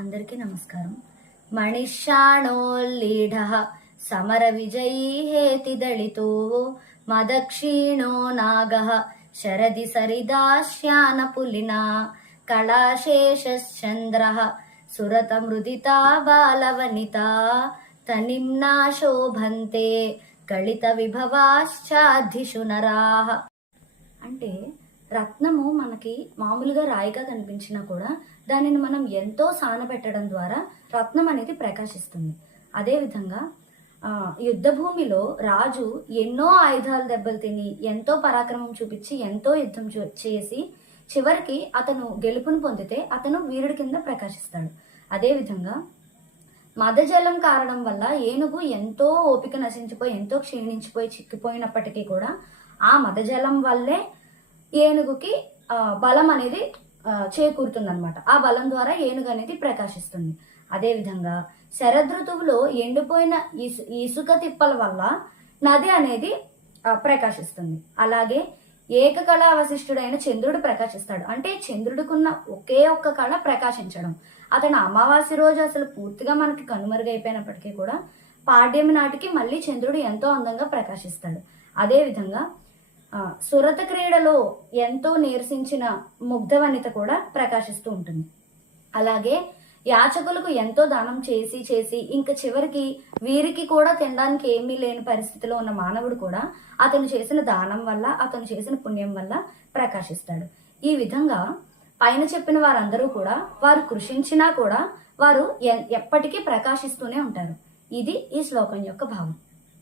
అందరికీ నమస్కారం. మణిషాణోల్లీఢ సమర విజయీ హేతి దళితో మదక్షీణో నాగ శరది సరిదాశ్యాన పులినా కళాశేషచంద్ర సురత మృదితా బాలవనితా తనిమ్నా శోభంతే కళిత విభవాశ్చాధిషు నరాః. అంటే రత్నము మనకి మామూలుగా రాయిగా కనిపించినా కూడా దానిని మనం ఎంతో సానబెట్టడం ద్వారా రత్నం అనేది ప్రకాశిస్తుంది. అదేవిధంగా యుద్ధభూమిలో యుద్ధ భూమిలో రాజు ఎన్నో ఆయుధాలు దెబ్బలు తిని ఎంతో పరాక్రమం చూపించి ఎంతో యుద్ధం చేసి చివరికి అతను గెలుపును పొందితే అతను వీరుడి కింద ప్రకాశిస్తాడు. అదేవిధంగా మదజలం కారణం వల్ల ఏనుగు ఎంతో ఓపిక నశించిపోయి ఎంతో క్షీణించిపోయి చిక్కిపోయినప్పటికీ కూడా ఆ మదజలం వల్లే ఏనుగుకి బలం అనేది చేకూరుతుంది ఆ బలం ద్వారా ఏనుగు అనేది ప్రకాశిస్తుంది. అదేవిధంగా శరదృతువులో ఎండిపోయిన ఇసు ఇసుక తిప్పల వల్ల నది అనేది ప్రకాశిస్తుంది. అలాగే ఏకకళ అవశిష్టుడైన చంద్రుడు ప్రకాశిస్తాడు. అంటే చంద్రుడికున్న ఒకే ఒక్క కళ ప్రకాశించడం. అతను అమావాస్య రోజు అసలు పూర్తిగా మనకి కనుమరుగైపోయినప్పటికీ కూడా పాడ్యమి నాటికి మళ్ళీ చంద్రుడు ఎంతో అందంగా ప్రకాశిస్తాడు. అదేవిధంగా సురత క్రీడలో ఎంతో నీరసించిన ముగ్ధవనిత కూడా ప్రకాశిస్తూ ఉంటుంది. అలాగే యాచకులకు ఎంతో దానం చేసి చేసి ఇంకా చివరికి వీరికి కూడా తినడానికి ఏమీ లేని పరిస్థితిలో ఉన్న మానవుడు కూడా అతను చేసిన దానం వల్ల అతను చేసిన పుణ్యం వల్ల ప్రకాశిస్తాడు. ఈ విధంగా పైన చెప్పిన వారందరూ కూడా వారు కృషించినా కూడా వారు ఎప్పటికీ ప్రకాశిస్తూనే ఉంటారు. ఇది ఈ శ్లోకం యొక్క భావం.